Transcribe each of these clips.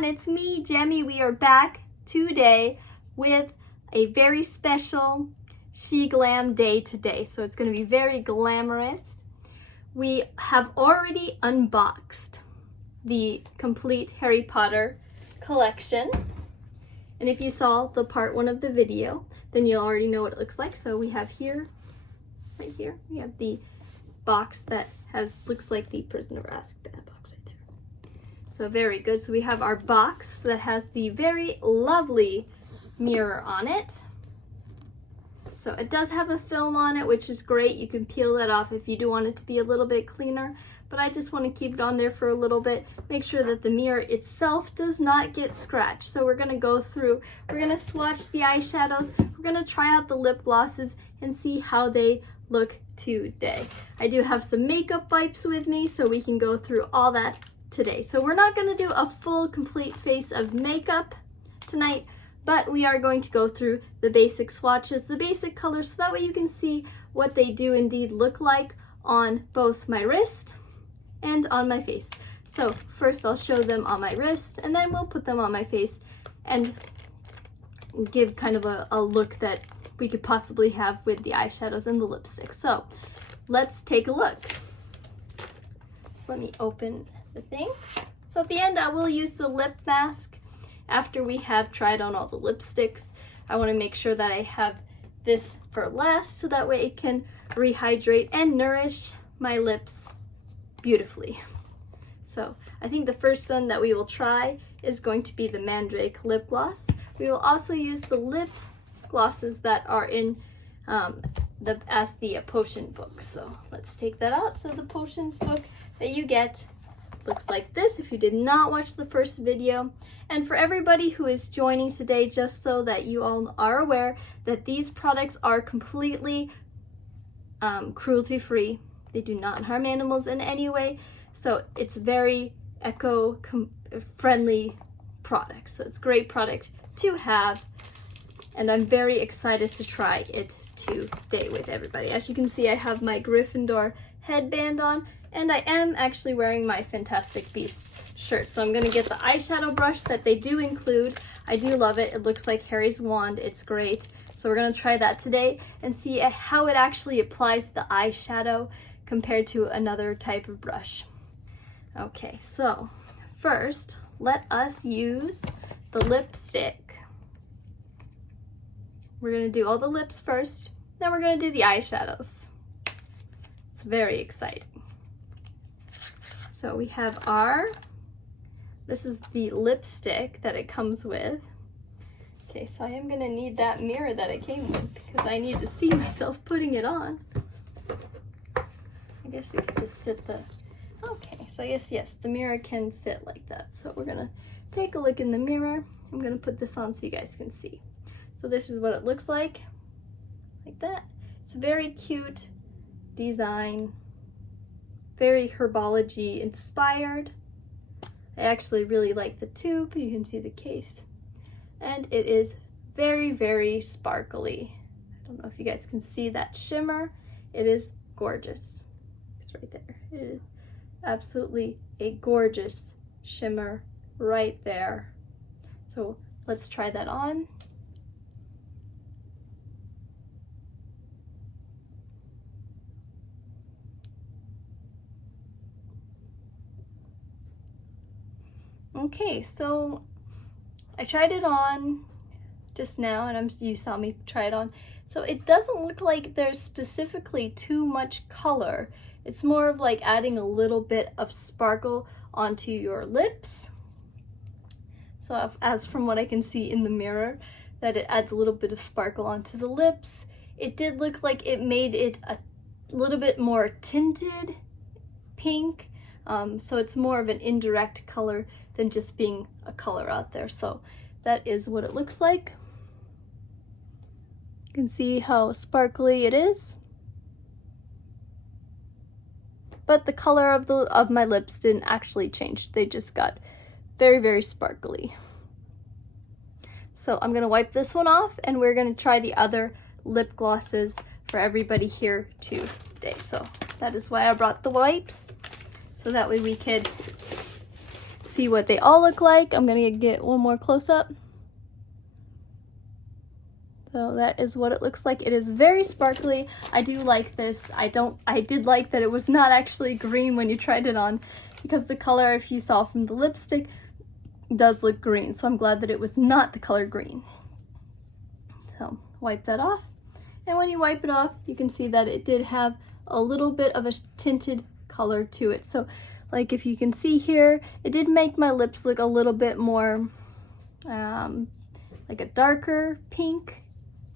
everyone, it's me, Jemmy. We are back today with a very special Sheglam day today. So it's going to be very glamorous. We have already unboxed the complete Harry Potter collection. And if you saw the part one of the video, then you'll already know what it looks like. So we have here, right here, we have the box that looks like the Prisoner of Azkaban box right there. So very good. So we have our box that has the very lovely mirror on it. So it does have a film on it, which is great. You can peel that off if you do want it to be a little bit cleaner, but I just want to keep it on there for a little bit. Make sure that the mirror itself does not get scratched. So we're going to go through, we're going to swatch the eyeshadows, we're going to try out the lip glosses and see how they look today. I do have some makeup wipes with me, so we can go through all that today. So we're not going to do a full complete face of makeup tonight, but we are going to go through the basic swatches, the basic colors, so that way you can see what they do indeed look like on both my wrist and on my face. So first I'll show them on my wrist, and then we'll put them on my face and give kind of a look that we could possibly have with the eyeshadows and the lipstick. So let's take a look. Let me open the things. So at the end I will use the lip mask after we have tried on all the lipsticks. I want to make sure that I have this for last, so that way it can rehydrate and nourish my lips beautifully. So I think the first one that we will try is going to be the Mandrake lip gloss. We will also use the lip glosses that are in the potion book. So let's take that out. So the potions book that you get looks like this if you did not watch the first video. And for everybody who is joining today, just so that you all are aware that these products are completely cruelty-free. They do not harm animals in any way. So it's very eco-friendly product. So it's a great product to have. And I'm very excited to try it today with everybody. As you can see, I have my Gryffindor headband on, and I am actually wearing my Fantastic Beasts shirt. So I'm going to get the eyeshadow brush that they do include. I do love it. It looks like Harry's wand. It's great. So we're going to try that today and see how it actually applies the eyeshadow compared to another type of brush. Okay, so first, let us use the lipstick. We're going to do all the lips first, then we're going to do the eyeshadows. It's very exciting. So we have this is the lipstick that it comes with. Okay, so I am going to need that mirror that it came with because I need to see myself putting it on. I guess we could just sit okay, so yes, the mirror can sit like that. So we're going to take a look in the mirror. I'm going to put this on so you guys can see. So this is what it looks like that. It's a very cute design, very herbology inspired. I actually really like the tube. You can see the case. And it is very, very sparkly. I don't know if you guys can see that shimmer. It is gorgeous. It's right there. It is absolutely a gorgeous shimmer right there. So let's try that on. Okay, so I tried it on just now, and you saw me try it on. So it doesn't look like there's specifically too much color. It's more of like adding a little bit of sparkle onto your lips. So as from what I can see in the mirror, that it adds a little bit of sparkle onto the lips. It did look like it made it a little bit more tinted pink. So it's more of an indirect color than just being a color out there. So that is what it looks like. You can see how sparkly it is. But the color of my lips didn't actually change. They just got very, very sparkly. So I'm gonna wipe this one off, and we're gonna try the other lip glosses for everybody here today. So that is why I brought the wipes, so that way we could see what they all look like. I'm gonna get one more close-up. So that is what it looks like. It is very sparkly. I do like this. I did like that it was not actually green when you tried it on, because the color, if you saw from the lipstick, does look green. So I'm glad that it was not the color green. So wipe that off. And when you wipe it off, you can see that it did have a little bit of a tinted color to it. So like if you can see here, it did make my lips look a little bit more like a darker pink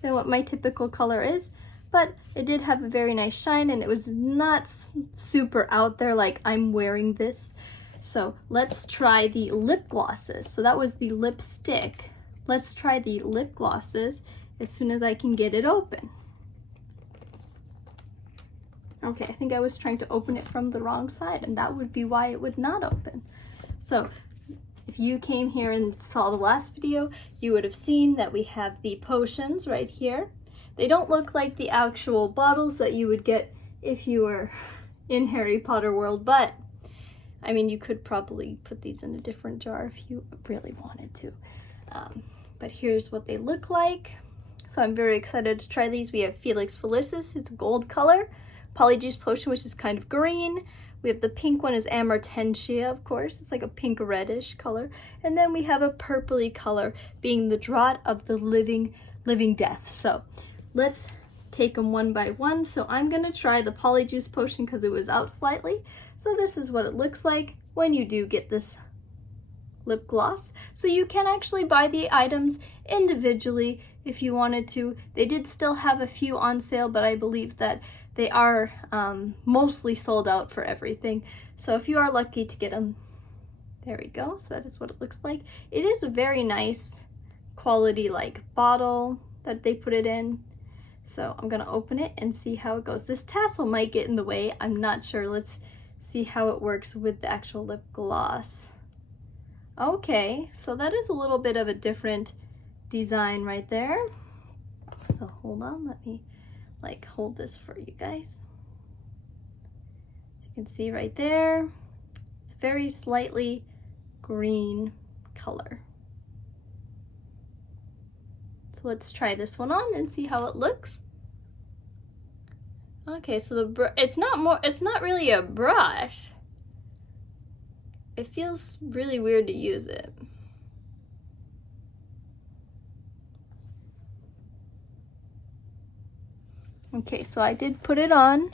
than what my typical color is, but it did have a very nice shine, and it was not super out there like I'm wearing this. So let's try the lip glosses. So that was the lipstick. Let's try the lip glosses as soon as I can get it open. Okay, I think I was trying to open it from the wrong side, and that would be why it would not open. So if you came here and saw the last video, you would have seen that we have the potions right here. They don't look like the actual bottles that you would get if you were in Harry Potter world, but I mean, you could probably put these in a different jar if you really wanted to. But here's what they look like. So I'm very excited to try these. We have Felix Felicis, it's gold color. Polyjuice Potion, which is kind of green. We have the pink one is Amortentia, of course. It's like a pink reddish color. And then we have a purpley color being the Draught of the Living Death. So let's take them one by one. So I'm gonna try the Polyjuice Potion because it was out slightly. So this is what it looks like when you do get this lip gloss. So you can actually buy the items individually if you wanted to. They did still have a few on sale, but I believe that they are mostly sold out for everything. So if you are lucky to get them, there we go. So that is what it looks like. It is a very nice quality like bottle that they put it in. So I'm gonna open it and see how it goes. This tassel might get in the way, I'm not sure. Let's see how it works with the actual lip gloss. Okay, so that is a little bit of a different design right there. So hold on, let me like hold this for you guys. You can see right there, it's very slightly green color. So let's try this one on and see how it looks. Okay, so it's not really a brush. It feels really weird to use it. Okay, so I did put it on.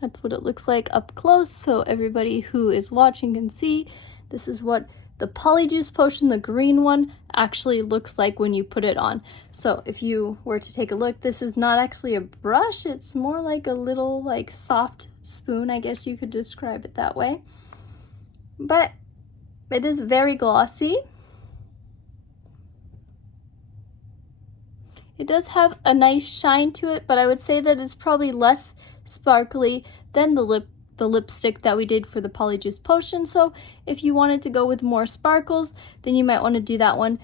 That's what it looks like up close, so everybody who is watching can see. This is what the Polyjuice Potion, the green one, actually looks like when you put it on. So if you were to take a look, this is not actually a brush, it's more like a little like soft spoon, I guess you could describe it that way. But it is very glossy. It does have a nice shine to it, but I would say that it's probably less sparkly than the lipstick that we did for the Polyjuice Potion. So if you wanted to go with more sparkles, then you might want to do that one.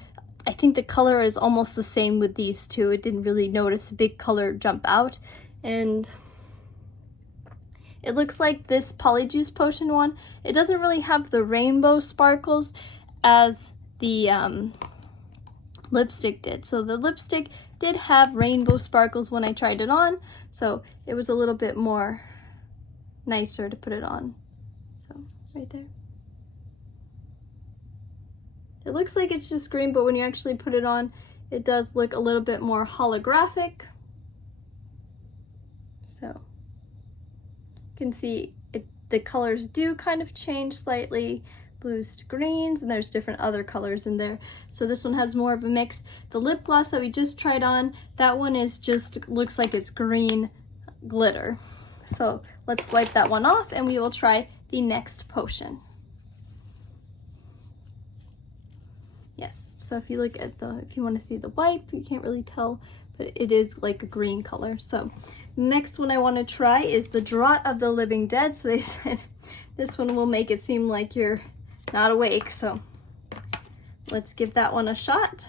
I think the color is almost the same with these two. It didn't really notice a big color jump out. And it looks like this Polyjuice Potion one, it doesn't really have the rainbow sparkles as the lipstick did. So the lipstick did have rainbow sparkles when I tried it on, so it was a little bit more nicer to put it on. So right there. It looks like it's just green, but when you actually put it on, it does look a little bit more holographic. So you can see the colors do kind of change slightly. Blues to greens, and there's different other colors in there. So this one has more of a mix. The lip gloss that we just tried on, that one is just looks like it's green glitter. So let's wipe that one off and we will try the next potion. Yes, so if you look at if you want to see the wipe, you can't really tell, but it is like a green color. So next one I want to try is the Draught of the Living Dead. So they said this one will make it seem like you're not awake, so let's give that one a shot.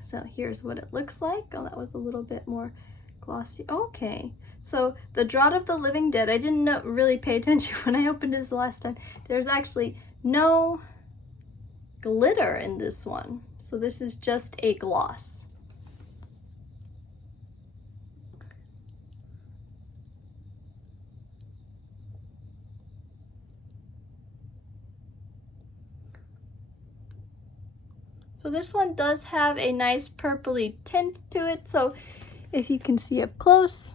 So here's what it looks like. Oh, that was a little bit more glossy. Okay, so the Draught of the Living Dead, I didn't really pay attention when I opened this last time. There's actually no glitter in this one. So this is just a gloss. So this one does have a nice purpley tint to it. So if you can see up close,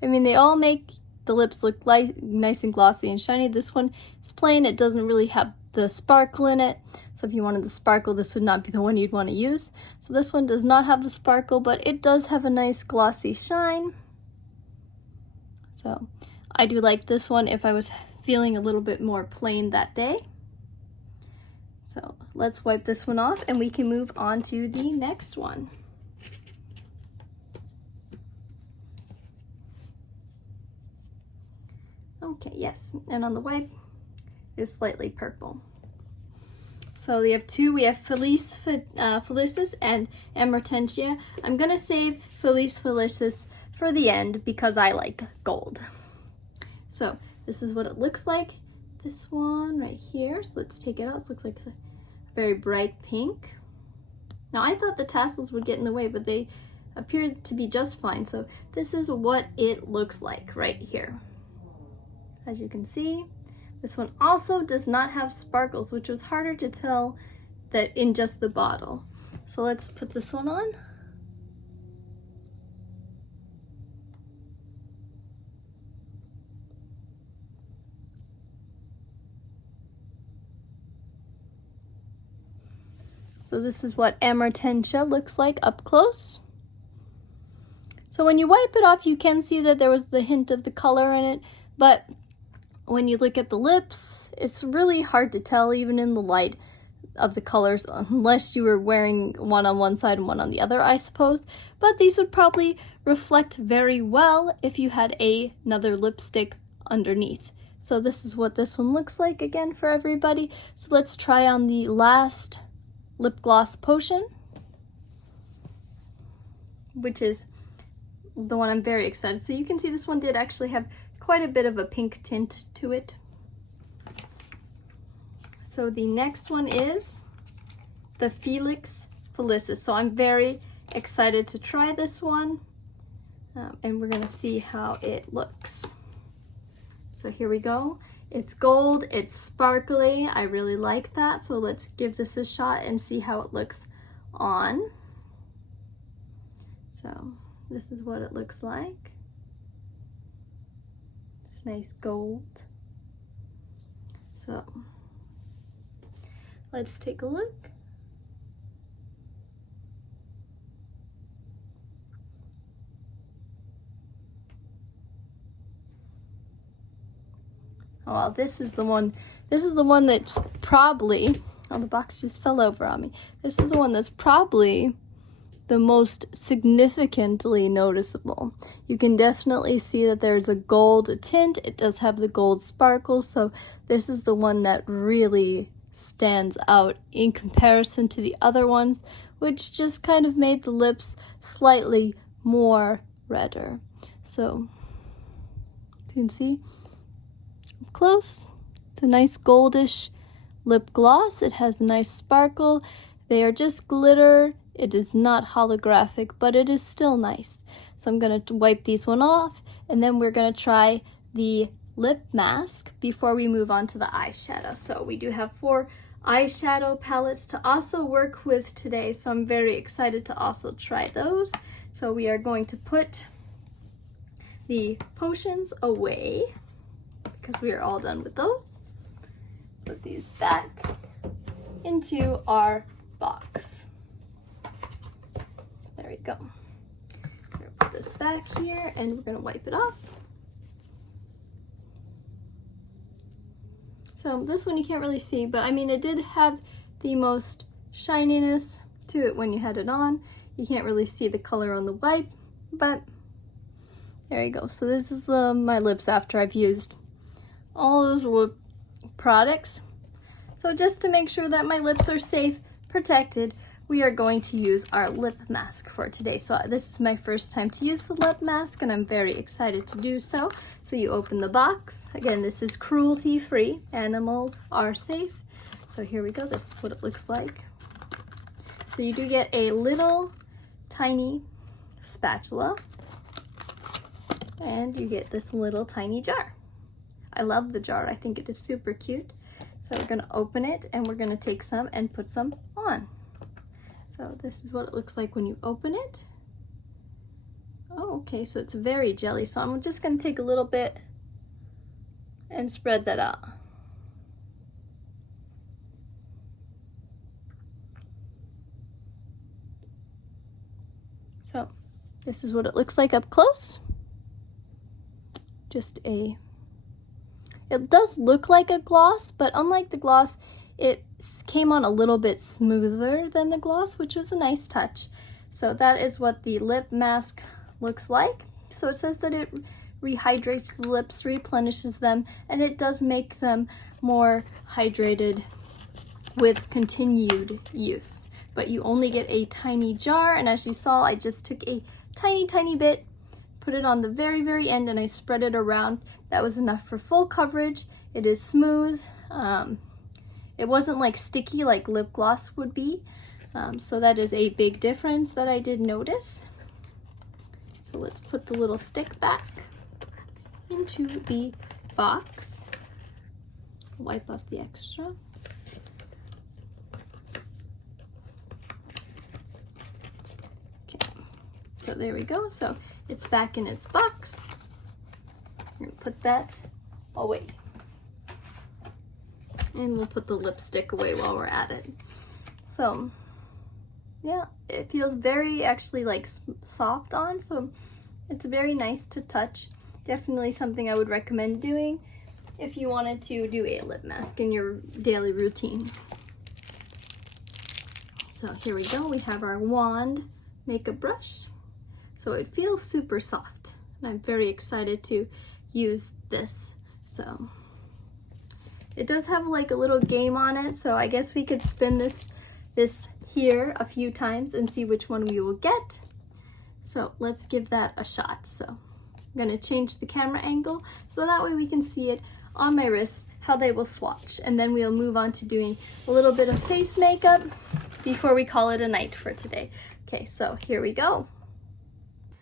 I mean, they all make the lips look nice and glossy and shiny. This one is plain. It doesn't really have the sparkle in it. So if you wanted the sparkle, this would not be the one you'd want to use. So this one does not have the sparkle, but it does have a nice glossy shine. So I do like this one if I was feeling a little bit more plain that day. So let's wipe this one off and we can move on to the next one. Okay, yes, and on the wipe is slightly purple. So we have two. We have Felicis and Emertentia. I'm gonna save Felicis for the end because I like gold. So this is what it looks like. This one right here. So let's take it out. It looks like a very bright pink. Now I thought the tassels would get in the way, but they appear to be just fine. So this is what it looks like right here. As you can see, this one also does not have sparkles, which was harder to tell that in just the bottle. So let's put this one on. So this is what Emertentia looks like up close. So when you wipe it off, you can see that there was the hint of the color in it, but when you look at the lips, it's really hard to tell even in the light of the colors, unless you were wearing one on one side and one on the other, I suppose. But these would probably reflect very well if you had another lipstick underneath. So this is what this one looks like again for everybody. So let's try on the last lip gloss potion, which is the one I'm very excited. So you can see this one did actually have quite a bit of a pink tint to it. So the next one is the Felix Felicis. So I'm very excited to try this one, and we're gonna see how it looks. So here we go. It's gold, it's sparkly. I really like that. So let's give this a shot and see how it looks on. So this is what it looks like. It's nice gold. So let's take a look. Oh, well, this is the one that's probably, oh, the box just fell over on me. This is the one that's probably the most significantly noticeable. You can definitely see that there's a gold tint. It does have the gold sparkle, so this is the one that really stands out in comparison to the other ones, which just kind of made the lips slightly more redder. So you can see up close, it's a nice goldish lip gloss. It has a nice sparkle. They are just glitter. It is not holographic, but it is still nice. So I'm going to wipe these one off, and then we're going to try the lip mask before we move on to the eyeshadow. So we do have 4 eyeshadow palettes to also work with today, so I'm very excited to also try those. So we are going to put the potions away because we are all done with those. Put these back into our box. There we go. We're gonna put this back here and we're gonna wipe it off. So this one you can't really see, but I mean it did have the most shininess to it when you had it on. You can't really see the color on the wipe, but there you go. So this is my lips after I've used all those lip products. So just to make sure that my lips are safe, protected, we are going to use our lip mask for today. So this is my first time to use the lip mask and I'm very excited to do so. So you open the box. Again, this is cruelty-free. Animals are safe. So here we go. This is what it looks like. So you do get a little tiny spatula and you get this little tiny jar. I love the jar. I think it is super cute. So we're gonna open it and we're gonna take some and put some on. So this is what it looks like when you open it. Oh, okay, so it's very jelly. So I'm just gonna take a little bit and spread that out. So this is what it looks like up close. It does look like a gloss, but unlike the gloss, it came on a little bit smoother than the gloss, which was a nice touch. So that is what the lip mask looks like. So it says that it rehydrates the lips, replenishes them, and it does make them more hydrated with continued use. But you only get a tiny jar, and as you saw, I just took a tiny bit, put it on the very end, and I spread it around. That was enough for full coverage. It is smooth. It wasn't like sticky like lip gloss would be. So that is a big difference that I did notice. So let's put the little stick back into the box. Wipe off the extra. Okay, so there we go. So it's back in its box. I'm gonna put that away. And we'll put the lipstick away while we're at it. So yeah, it feels very actually like soft on, so it's very nice to touch. Definitely something I would recommend doing if you wanted to do a lip mask in your daily routine. So here we go, we have our wand makeup brush. So it feels super soft and I'm very excited to use this. So it does have like a little game on it, so I guess we could spin this here a few times and see which one we will get. So let's give that a shot. So I'm gonna change the camera angle so that way we can see it on my wrists, how they will swatch. And then we'll move on to doing a little bit of face makeup before we call it a night for today. Okay, so here we go.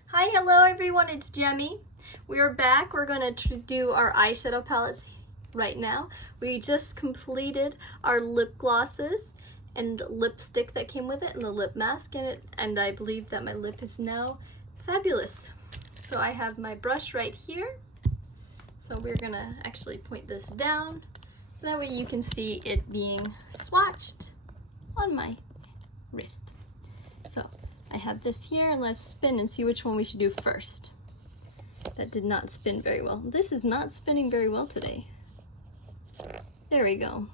Hi, hello everyone, it's Jemmy. We are back. We're gonna do our eyeshadow palettes right now. We just completed our lip glosses and the lipstick that came with it and the lip mask in it, and I believe that my lip is now fabulous. So I have my brush right here. So we're gonna actually point this down so that way you can see it being swatched on my wrist. So I have this here and let's spin and see which one we should do first. That did not spin very well. This is not spinning very well today. There we go.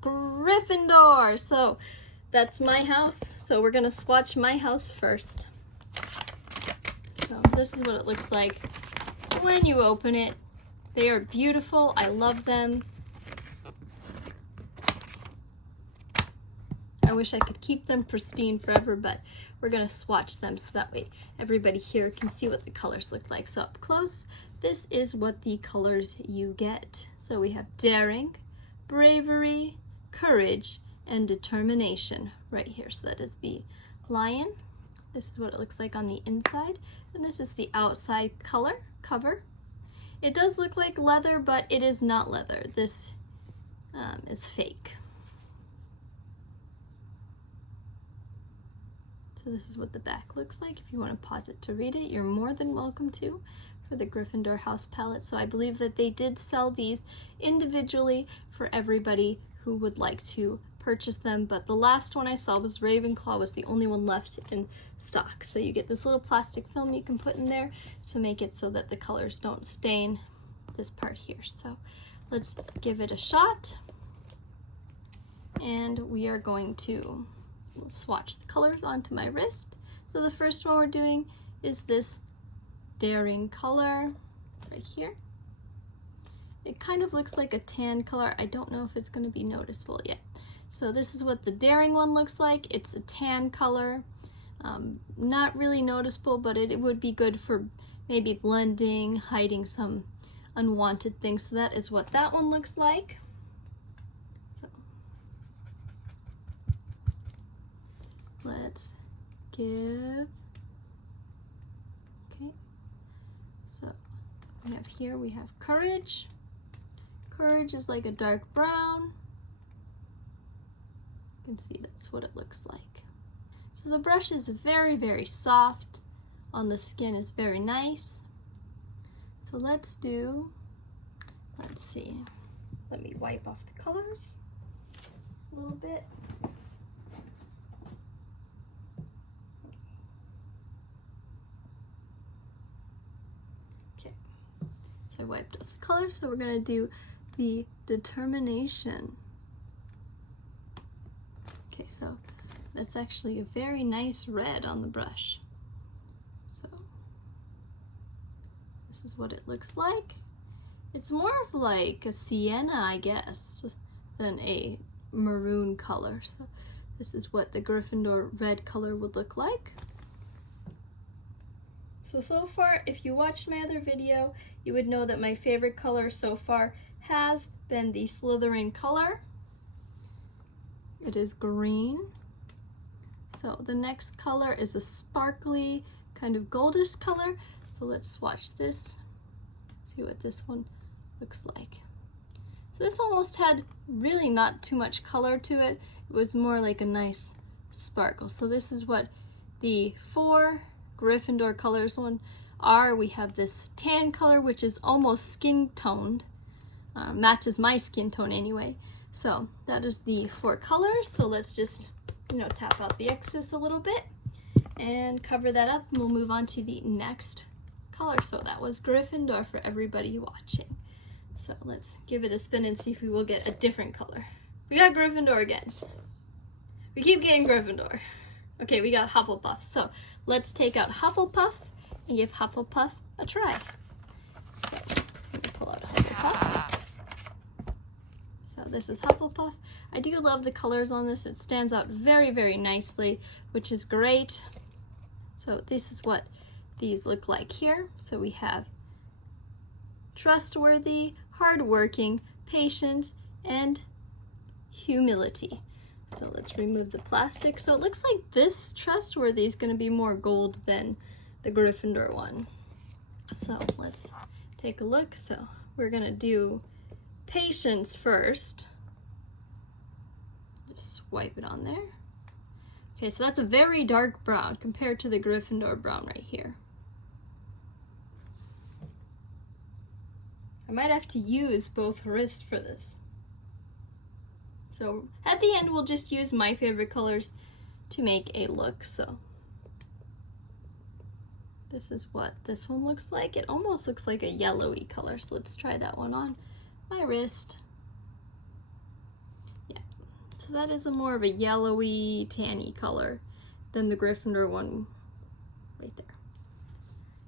Gryffindor. So that's my house. So we're gonna swatch my house first. So this is what it looks like when you open it. They are beautiful. I love them. I wish I could keep them pristine forever, but we're gonna swatch them so that way everybody here can see what the colors look like. So up close, this is what the colors you get. So we have daring, bravery, courage, and determination right here. So that is the lion. This is what it looks like on the inside. And this is the outside cover. It does look like leather, but it is not leather. This is fake. So this is what the back looks like. If you want to pause it to read it, you're more than welcome to, for the Gryffindor house palette. So I believe that they did sell these individually for everybody who would like to purchase them, but the last one I saw was Ravenclaw, was the only one left in stock. So you get this little plastic film you can put in there to make it so that the colors don't stain this part here. So let's give it a shot, and we are going to swatch the colors onto my wrist. So the first one we're doing is this daring color right here. It kind of looks like a tan color. I don't know if it's going to be noticeable yet. So this is what the Daring one looks like. It's a tan color. Not really noticeable, but it would be good for maybe blending, hiding some unwanted things. So that is what that one looks like. So let's give, okay, so we have Courage. Courage is like a dark brown. You can see that's what it looks like. So the brush is very, very soft on the skin, is very nice. So let's see, let me wipe off the colors a little bit. Okay, so I wiped off the colors, so we're gonna do the Determination. Okay, so that's actually a very nice red on the brush. So this is what it looks like. It's more of like a sienna, I guess, than a maroon color. So this is what the Gryffindor red color would look like. So far, if you watched my other video, you would know that my favorite color so far has been the Slytherin color. It is green. So the next color is a sparkly kind of goldish color. So let's swatch this, see what this one looks like. So this almost had really not too much color to it. It was more like a nice sparkle. So this is what the 4 Gryffindor colors are. We have this tan color, which is almost skin toned, matches my skin tone anyway. So that is the 4 colors. So let's just, tap out the excess a little bit and cover that up, and we'll move on to the next color. So that was Gryffindor for everybody watching. So let's give it a spin and see if we will get a different color. We got Gryffindor again. We keep getting Gryffindor. Okay, we got Hufflepuff. So let's take out Hufflepuff and give Hufflepuff a try. So let me pull out Hufflepuff. So this is Hufflepuff. I do love the colors on this. It stands out very, very nicely, which is great. So this is what these look like here. So we have trustworthy, hardworking, patient, and humility. So let's remove the plastic. So it looks like this trustworthy is going to be more gold than the Gryffindor one. So let's take a look. So we're going to do patience first. Just swipe it on there. Okay, so that's a very dark brown compared to the Gryffindor brown right here. I might have to use both wrists for this. So at the end, we'll just use my favorite colors to make a look. So this is what this one looks like. It almost looks like a yellowy color. So let's try that one on my wrist. Yeah, so that is a more of a yellowy, tanny color than the Gryffindor one right there.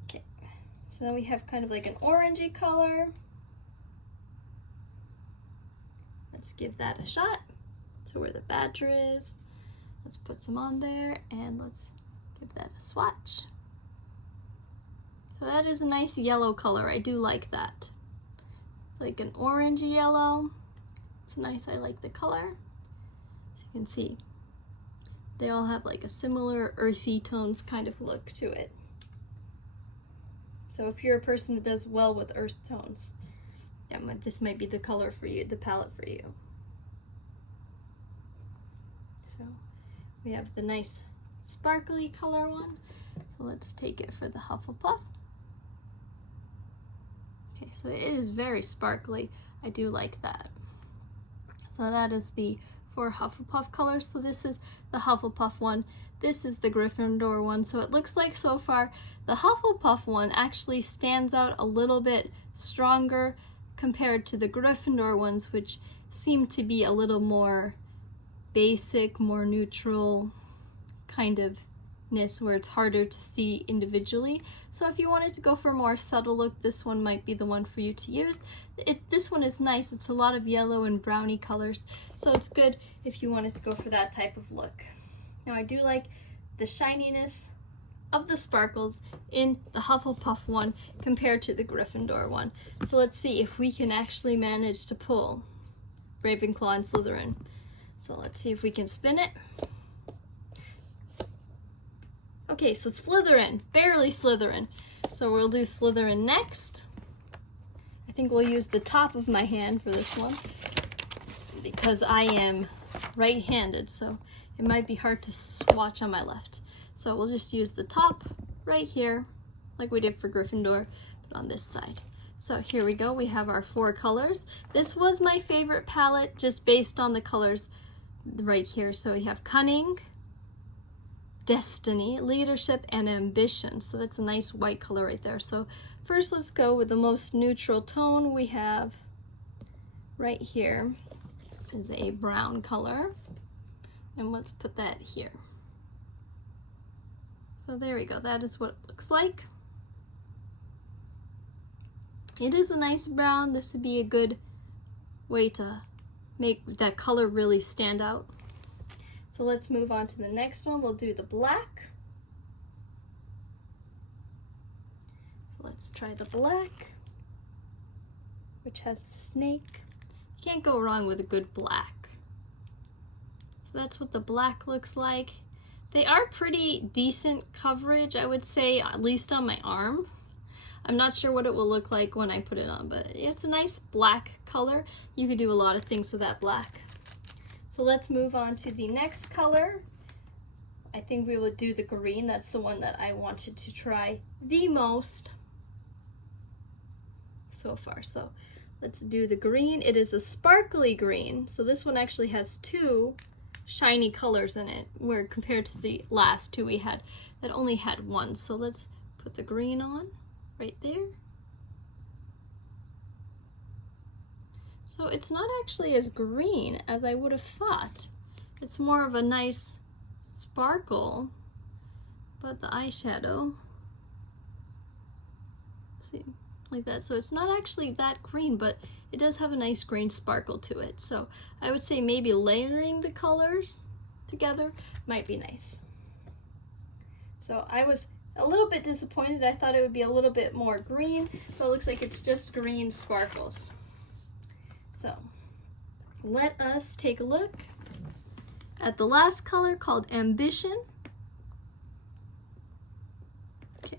Okay, so then we have kind of like an orangey color. Let's give that a shot. So where the badger is, let's put some on there and let's give that a swatch. So that is a nice yellow color. I do like that. Like an orangey yellow. It's nice. I like the color. As you can see, they all have like a similar earthy tones kind of look to it. So if you're a person that does well with earth tones, this might be the color for you, the palette for you. So we have the nice sparkly color one. So let's take it for the Hufflepuff. Okay, so it is very sparkly. I do like that. So that is the 4 Hufflepuff colors. So this is the Hufflepuff one. This is the Gryffindor one. So it looks like so far the Hufflepuff one actually stands out a little bit stronger compared to the Gryffindor ones, which seem to be a little more basic, more neutral, kind of where it's harder to see individually. So if you wanted to go for a more subtle look, this one might be the one for you to use. This one is nice. It's a lot of yellow and browny colors, so it's good if you wanted to go for that type of look. Now I do like the shininess of the sparkles in the Hufflepuff one compared to the Gryffindor one. So let's see if we can actually manage to pull Ravenclaw and Slytherin. So let's see if we can spin it. Okay, so Slytherin, barely Slytherin. So we'll do Slytherin next. I think we'll use the top of my hand for this one because I am right-handed, so it might be hard to swatch on my left. So we'll just use the top right here, like we did for Gryffindor, but on this side. So here we go, we have our 4 colors. This was my favorite palette just based on the colors right here. So we have Cunning, Destiny, Leadership, and Ambition. So that's a nice white color right there. So first let's go with the most neutral tone we have right here is a brown color. And let's put that here. So there we go, that is what it looks like. It is a nice brown. This would be a good way to make that color really stand out. So let's move on to the next one. We'll do the black. So let's try the black, which has the snake. You can't go wrong with a good black. So that's what the black looks like. They are pretty decent coverage, I would say, at least on my arm. I'm not sure what it will look like when I put it on, but it's a nice black color. You could do a lot of things with that black. So let's move on to the next color. I think we would do the green. That's the one that I wanted to try the most so far. So let's do the green. It is a sparkly green. So this one actually has 2 shiny colors in it, where compared to the last 2 we had that only had 1. So let's put the green on right there. So it's not actually as green as I would have thought. It's more of a nice sparkle, but the eyeshadow, see, like that. So it's not actually that green, but it does have a nice green sparkle to it. So I would say maybe layering the colors together might be nice. So I was a little bit disappointed. I thought it would be a little bit more green, but it looks like it's just green sparkles. So let us take a look at the last color called Ambition. Okay,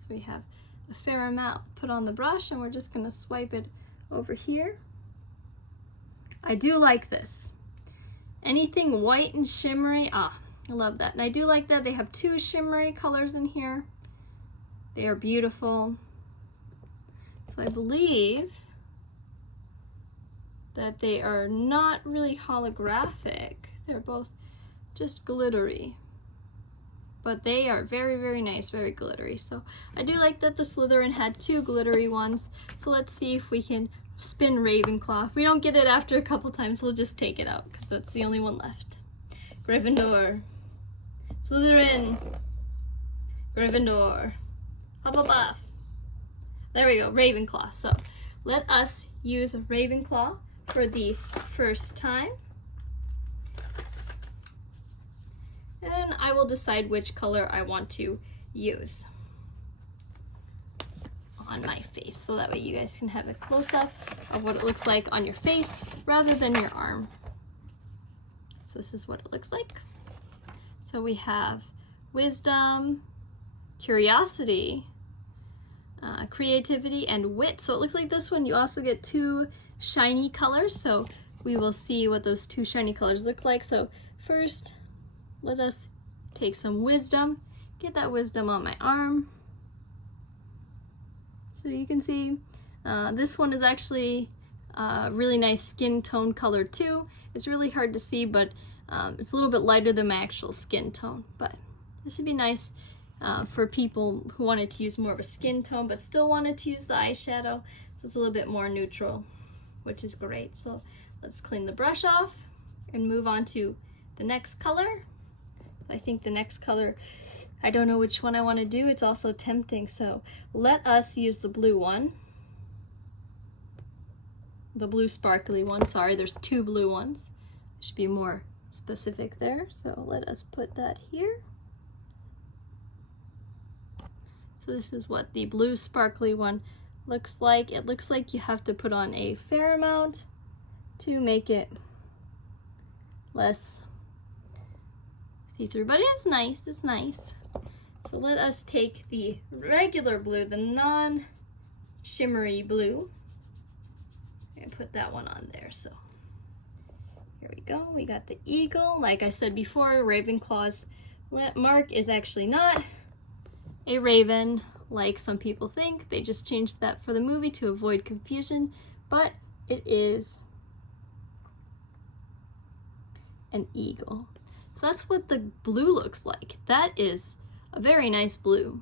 so we have a fair amount put on the brush, and we're just going to swipe it over here. I do like this. Anything white and shimmery, I love that. And I do like that they have 2 shimmery colors in here. They are beautiful. So I believe that they are not really holographic. They're both just glittery. But they are very, very nice, very glittery. So I do like that the Slytherin had 2 glittery ones. So let's see if we can spin Ravenclaw. If we don't get it after a couple times, we'll just take it out because that's the only one left. Gryffindor, Slytherin, Gryffindor, Hufflepuff. There we go, Ravenclaw. So let us use Ravenclaw for the first time. And I will decide which color I want to use on my face, so that way you guys can have a close-up of what it looks like on your face rather than your arm. So this is what it looks like. So we have Wisdom, Curiosity, Creativity, and Wit. So it looks like this one you also get 2 shiny colors, so we will see what those 2 shiny colors look like. So first, let us take some Wisdom, get that Wisdom on my arm. So you can see this one is actually a really nice skin tone color too. It's really hard to see, but it's a little bit lighter than my actual skin tone. But this would be nice for people who wanted to use more of a skin tone, but still wanted to use the eyeshadow. So it's a little bit more neutral, which is great. So let's clean the brush off and move on to the next color. I think the next color, I don't know which one I want to do. It's also tempting, so let us use the blue one. The blue sparkly one, sorry, there's two blue ones. Should be more specific there, so let us put that here. So this is what the blue sparkly one looks like. It looks like you have to put on a fair amount to make it less see-through, but it's nice, it's nice. So let us take the regular blue, the non-shimmery blue, and put that one on there. So here we go, we got the eagle. Like I said before, Ravenclaw's mark is actually not a raven like some people think. They just changed that for the movie to avoid confusion, but it is an eagle. So that's what the blue looks like. That is a very nice blue.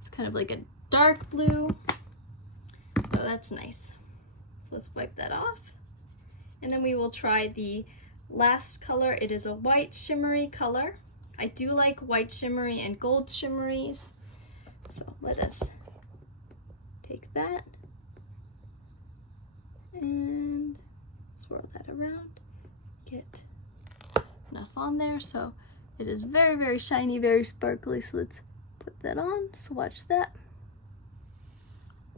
It's kind of like a dark blue. So that's nice. So let's wipe that off. And then we will try the last color. It is a white shimmery color. I do like white shimmery and gold shimmeries. So let us take that and swirl that around. Get enough on there, so it is very, very shiny, very sparkly. So let's put that on, swatch that.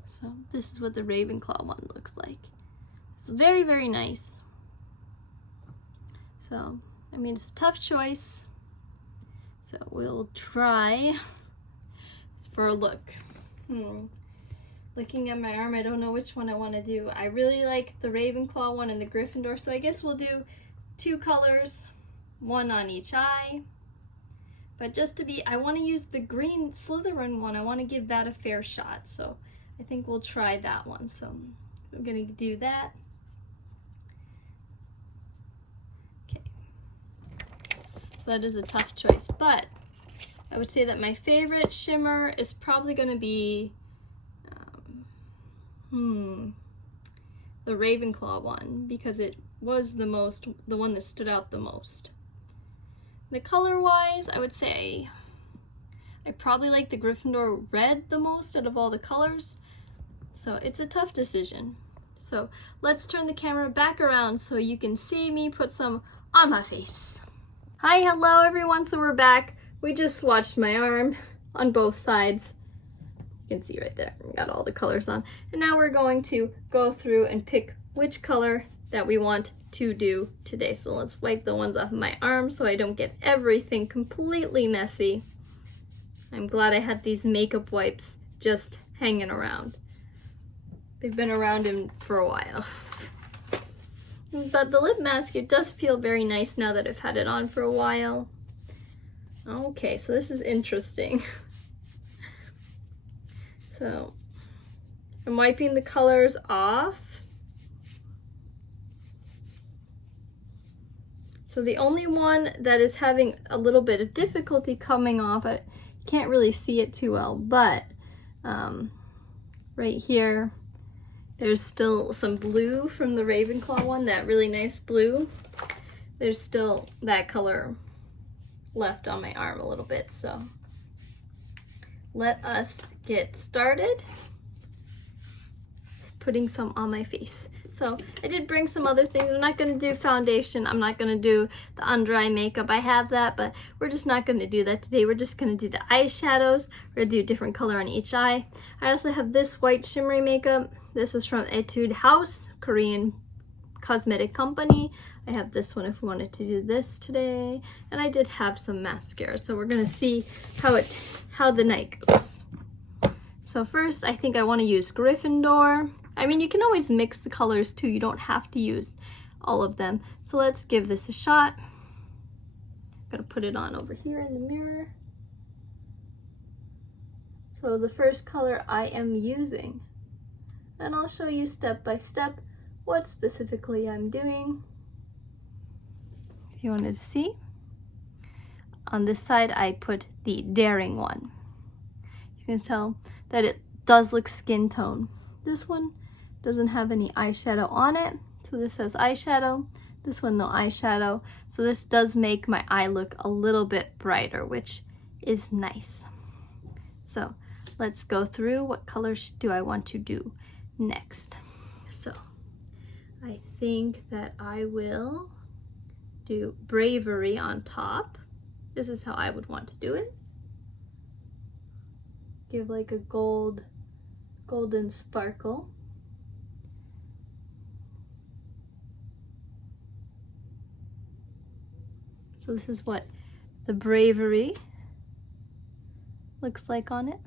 So this is what the Ravenclaw one looks like. It's very, very nice. So, I mean, it's a tough choice. So we'll try for a look. Looking at my arm, I don't know which one I want to do. I really like the Ravenclaw one and the Gryffindor, so I guess we'll do two colors, one on each eye. But just to be, I want to use the green Slytherin one. I want to give that a fair shot, so I think we'll try that one. So I'm going to do that. Okay. So that is a tough choice, but I would say that my favorite shimmer is probably going to be the Ravenclaw one, because it was the one that stood out the most. The color wise, I would say I probably like the Gryffindor red the most out of all the colors, so it's a tough decision. So let's turn the camera back around so you can see me put some on my face. Hi, hello everyone, so we're back. We just swatched my arm on both sides. You can see right there, we got all the colors on. And now we're going to go through and pick which color that we want to do today. So let's wipe the ones off my arm so I don't get everything completely messy. I'm glad I had these makeup wipes just hanging around. They've been around for a while. But the lip mask, it does feel very nice now that I've had it on for a while. Okay, so this is interesting. So I'm wiping the colors off. So the only one that is having a little bit of difficulty coming off, I can't really see it too well, but right here, there's still some blue from the Ravenclaw one, that really nice blue. There's still that color left on my arm a little bit, so let us get started putting some on my face. So I did bring some other things. I'm not going to do foundation. I'm not going to do the under eye makeup. I have that, but we're just not going to do that today. We're just going to do the eyeshadows. We're going to do a different color on each eye. I also have this white shimmery makeup. This is from Etude House, Korean cosmetic company. I have this one if we wanted to do this today. And I did have some mascara. So we're going to see how the night goes. So first, I think I want to use Gryffindor. I mean, you can always mix the colors too. You don't have to use all of them. So let's give this a shot. I'm gonna put it on over here in the mirror. So the first color I am using, and I'll show you step by step what specifically I'm doing. If you wanted to see, on this side I put the Daring one. You can tell that it does look skin tone. This one doesn't have any eyeshadow on it, so this has eyeshadow. This one, no eyeshadow. So this does make my eye look a little bit brighter, which is nice. So let's go through what colors do I want to do next. So I think that I will do Bravery on top. This is how I would want to do it. Give like a golden sparkle. So this is what the Bravery looks like on it.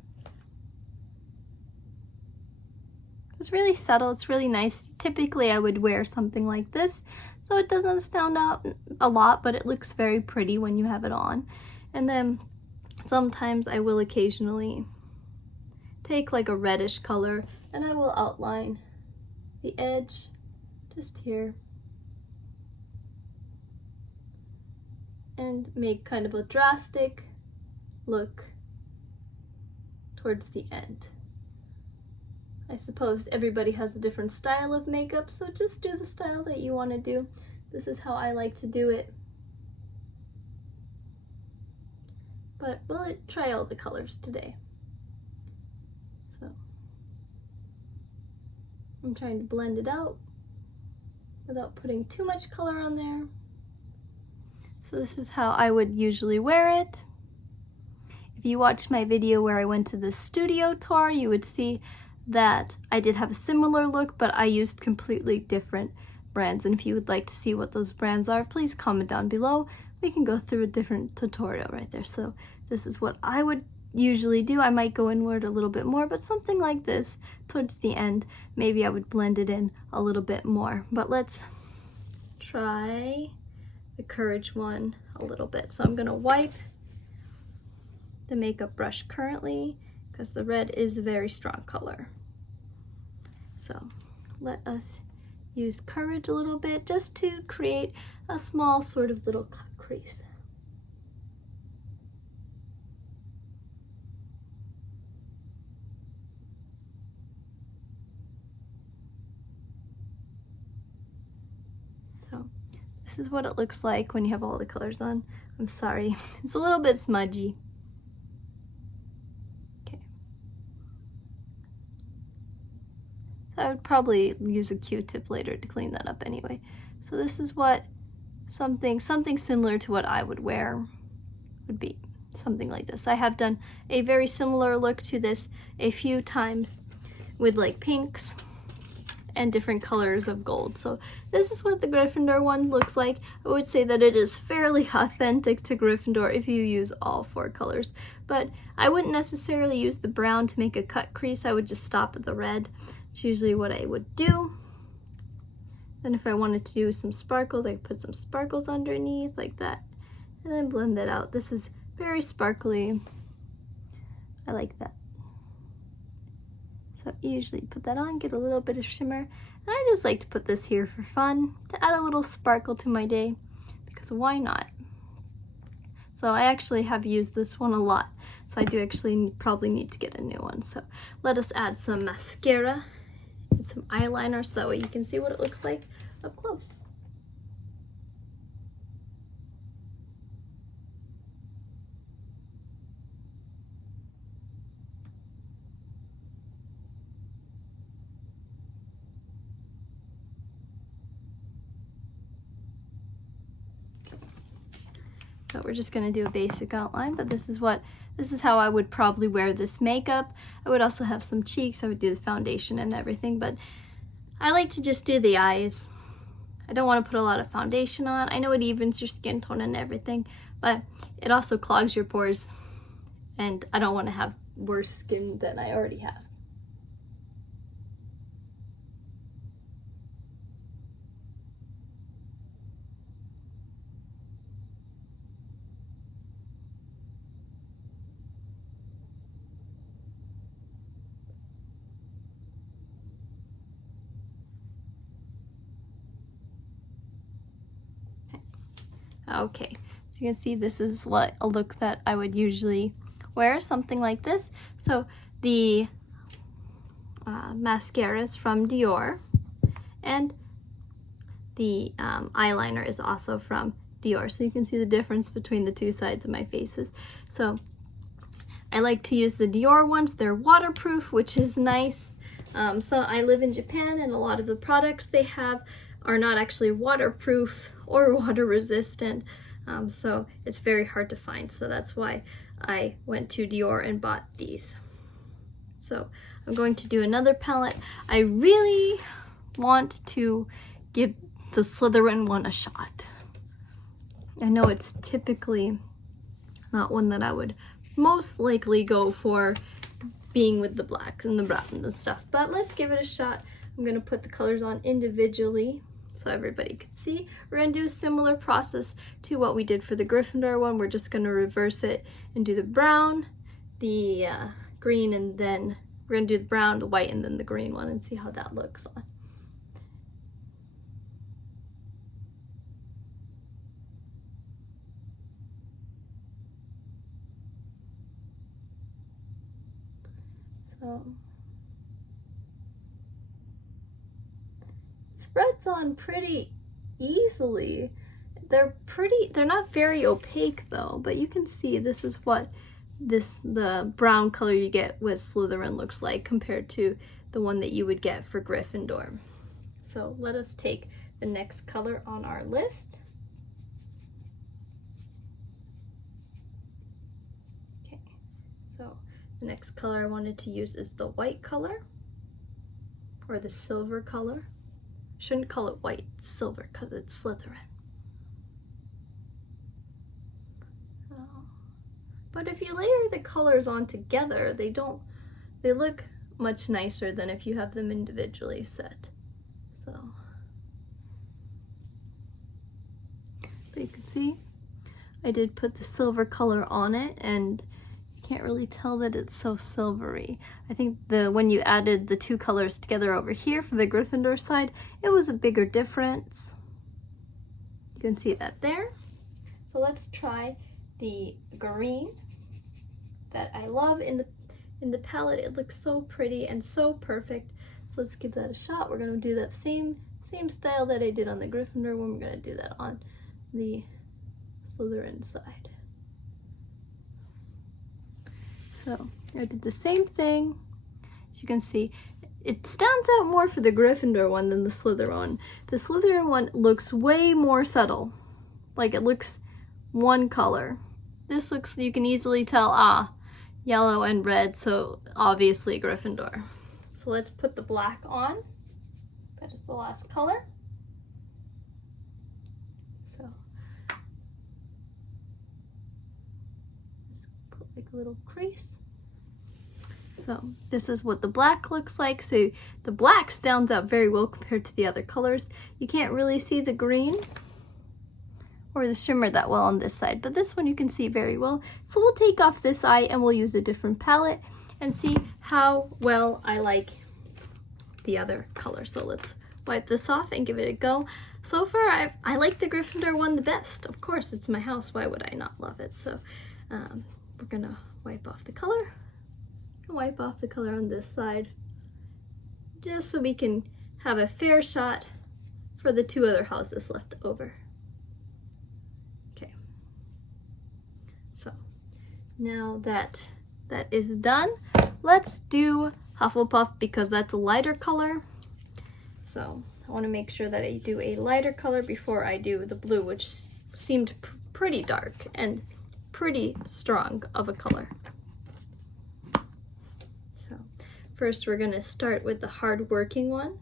It's really subtle, it's really nice. Typically I would wear something like this, so it doesn't stand out a lot, but it looks very pretty when you have it on. And then sometimes I will occasionally take like a reddish color and I will outline the edge just here and make kind of a drastic look towards the end. I suppose everybody has a different style of makeup, so just do the style that you want to do. This is how I like to do it. But we'll try all the colors today. So I'm trying to blend it out without putting too much color on there. So this is how I would usually wear it. If you watched my video where I went to the studio tour, you would see that I did have a similar look, but I used completely different brands. And if you would like to see what those brands are, please comment down below. We can go through a different tutorial right there. So this is what I would usually do. I might go inward a little bit more, but something like this towards the end, maybe I would blend it in a little bit more. But let's try the Courage one a little bit. So I'm gonna wipe the makeup brush currently because the red is a very strong color. So let us use Courage a little bit just to create a small sort of little cut crease. So this is what it looks like when you have all the colors on. I'm sorry, it's a little bit smudgy. I would probably use a Q-tip later to clean that up anyway. So this is what something similar to what I would wear would be, something like this. I have done a very similar look to this a few times with like pinks and different colors of gold. So this is what the Gryffindor one looks like. I would say that it is fairly authentic to Gryffindor if you use all 4 colors, but I wouldn't necessarily use the brown to make a cut crease. I would just stop at the red. It's usually what I would do. Then if I wanted to do some sparkles, I could put some sparkles underneath like that and then blend that out. This is very sparkly. I like that. So I usually put that on, get a little bit of shimmer. And I just like to put this here for fun, to add a little sparkle to my day, because why not? So I actually have used this one a lot. So I do actually probably need to get a new one. So let us add some mascara and some eyeliner so that way you can see what it looks like up close. So we're just gonna do a basic outline, but this is how I would probably wear this makeup. I would also have some cheeks, I would do the foundation and everything, but I like to just do the eyes. I don't want to put a lot of foundation on. I know it evens your skin tone and everything, but it also clogs your pores, and I don't want to have worse skin than I already have. Okay, so you can see this is what a look that I would usually wear, something like this. So the mascara is from Dior, and the eyeliner is also from Dior. So you can see the difference between the two sides of my faces. So I like to use the Dior ones. They're waterproof, which is nice. So I live in Japan, and a lot of the products they have are not actually waterproof or water resistant. So it's very hard to find. So that's why I went to Dior and bought these. So I'm going to do another palette. I really want to give the Slytherin one a shot. I know it's typically not one that I would most likely go for, being with the blacks and the browns and stuff, but let's give it a shot. I'm gonna put the colors on individually so everybody can see. We're gonna do a similar process to what we did for the Gryffindor one. We're just gonna reverse it and do the brown, the green, and then we're gonna do the brown, the white, and then the green one, and see how that looks on. So it spreads on pretty easily. They're not very opaque though, but you can see this is what the brown color you get with Slytherin looks like compared to the one that you would get for Gryffindor. So let us take the next color on our list. Okay, so the next color I wanted to use is the white color, or the silver color. Shouldn't call it white, it's silver, because it's Slytherin. But if you layer the colors on together, they look much nicer than if you have them individually set. So, but you can see I did put the silver color on it, and you can't really tell that it's so silvery. I think when you added the two colors together over here for the Gryffindor side, it was a bigger difference. You can see that there. So let's try the green that I love in the palette. It looks so pretty and so perfect. Let's give that a shot. We're gonna do that same style that I did on the Gryffindor one. We're gonna do that on the Slytherin side. So I did the same thing. As you can see, it stands out more for the Gryffindor one than the Slytherin one. The Slytherin one looks way more subtle. Like it looks one color. This looks, you can easily tell, yellow and red, so obviously Gryffindor. So let's put the black on. That is the last color. So just put like a little crease. So this is what the black looks like. So the black stands out very well compared to the other colors. You can't really see the green or the shimmer that well on this side, but this one you can see very well. So we'll take off this eye and we'll use a different palette and see how well I like the other color. So let's wipe this off and give it a go. So far I like the Gryffindor one the best. Of course, it's my house, why would I not love it? So we're gonna wipe off the color. Wipe off the color on this side just so we can have a fair shot for the two other houses left over. So now that is done, let's do Hufflepuff because that's a lighter color. So I want to make sure that I do a lighter color before I do the blue, which seemed pretty dark and pretty strong of a color. So first we're going to start with the hard working one.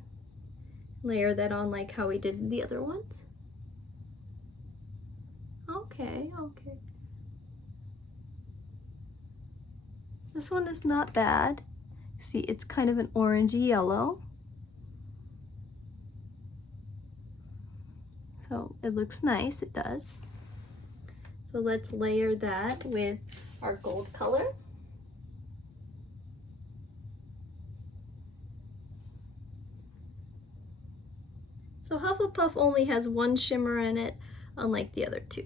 Layer that on like how we did the other ones. Okay. This one is not bad. See, it's kind of an orangey yellow. So it looks nice, it does. So let's layer that with our gold color. So Hufflepuff only has one shimmer in it, unlike the other two.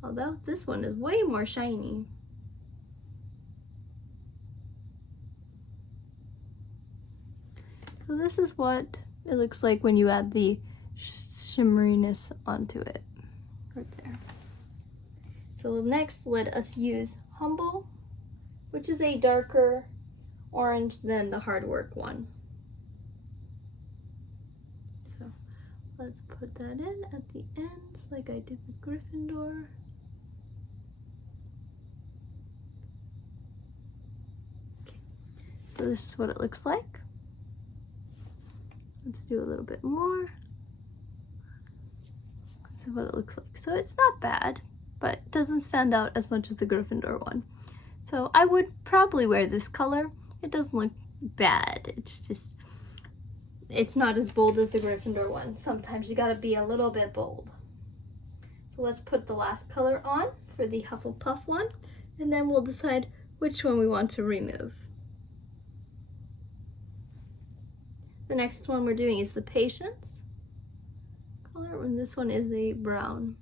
Although this one is way more shiny. So this is what it looks like when you add the shimmeriness onto it, right there. So next, let us use Humble, which is a darker orange than the Hard Work one. So let's put that in at the ends like I did with Gryffindor. Okay, so this is what it looks like. Let's do a little bit more. This is what it looks like. So it's not bad, but it doesn't stand out as much as the Gryffindor one. So I would probably wear this color. It doesn't look bad. It's just, it's not as bold as the Gryffindor one. Sometimes you gotta be a little bit bold. So let's put the last color on for the Hufflepuff one, and then we'll decide which one we want to remove. The next one we're doing is the Patience color, and this one is a brown.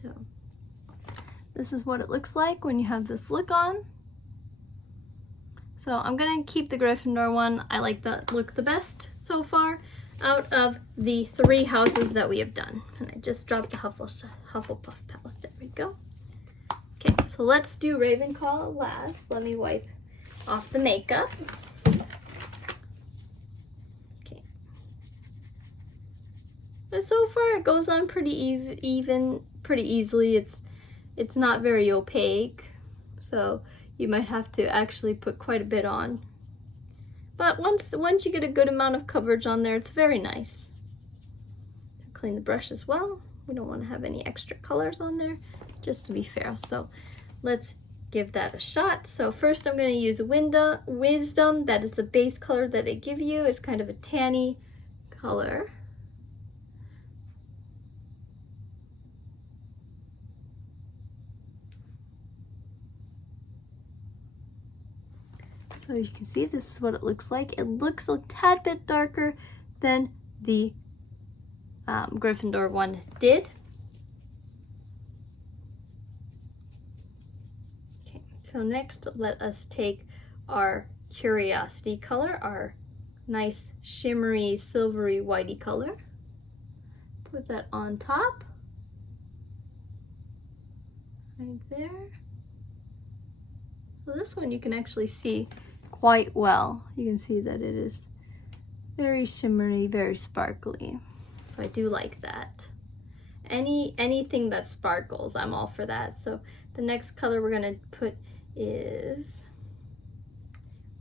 So this is what it looks like when you have this look on. So I'm gonna keep the Gryffindor one. I like that look the best so far out of the 3 houses that we have done. And I just dropped the Hufflepuff palette. There we go. Okay, so let's do Ravenclaw last. Let me wipe off the makeup. Okay. But so far it goes on pretty even, pretty easily. It's not very opaque, so you might have to actually put quite a bit on. But once you get a good amount of coverage on there, it's very nice. Clean the brush as well. We don't want to have any extra colors on there, just to be fair. So let's give that a shot. So first I'm going to use Wisdom. That is the base color that they give you. It's kind of a tanny color. So you can see this is what it looks like. It looks a tad bit darker than the Gryffindor one did. Okay, so next let us take our Curiosity color, our nice shimmery, silvery, whitey color. Put that on top, right there. So this one you can actually see quite well. You can see that it is very shimmery, very sparkly. So I do like that. Anything that sparkles, I'm all for that. So the next color we're gonna put is,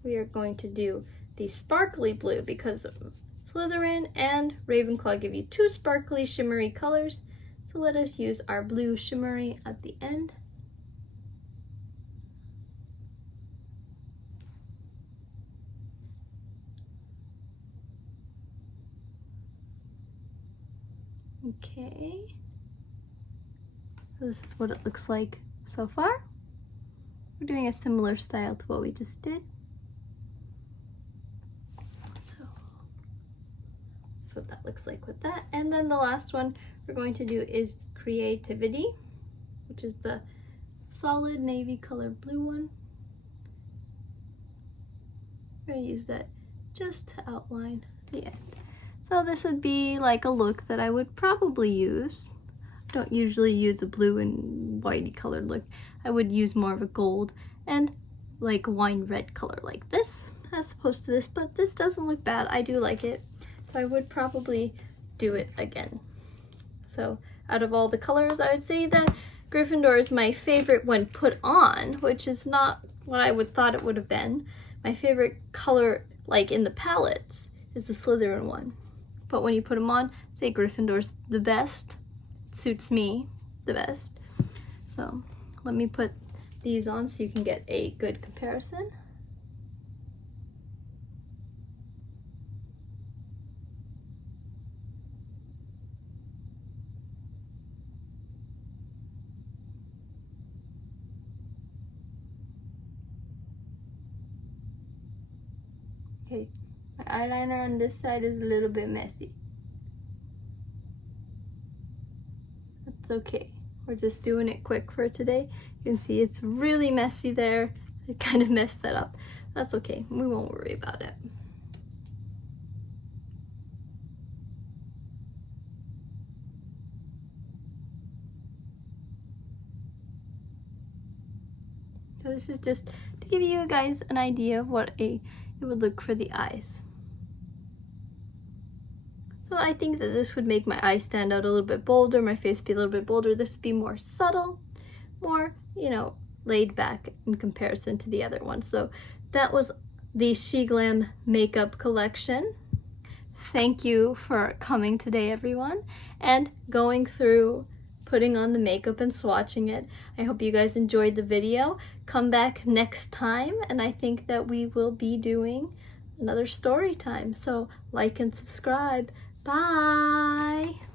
we are going to do the sparkly blue, because Slytherin and Ravenclaw give you 2 sparkly shimmery colors. So let us use our blue shimmery at the end. Okay, so this is what it looks like so far. We're doing a similar style to what we just did. So that's what that looks like with that. And then the last one we're going to do is Creativity, which is the solid navy color blue one. We're going to use that just to outline the end. So this would be like a look that I would probably use. I don't usually use a blue and whitey colored look. I would use more of a gold and like wine red color like this as opposed to this, but this doesn't look bad. I do like it. So I would probably do it again. So out of all the colors, I would say that Gryffindor is my favorite when put on, which is not what I would thought it would have been. My favorite color, like in the palettes, is the Slytherin one. But when you put them on, say Gryffindor's the best. It suits me the best. So let me put these on so you can get a good comparison. Okay, my eyeliner on this side is a little bit messy. That's okay. We're just doing it quick for today. You can see it's really messy there. I kind of messed that up. That's okay. We won't worry about it. So this is just to give you guys an idea of what it would look for the eyes. So I think that this would make my eyes stand out a little bit bolder, my face be a little bit bolder. This would be more subtle, more, you know, laid back in comparison to the other one. So that was the Sheglam makeup collection. Thank you for coming today, everyone, and going through putting on the makeup and swatching it. I hope you guys enjoyed the video. Come back next time, and I think that we will be doing another story time. So like and subscribe. Bye!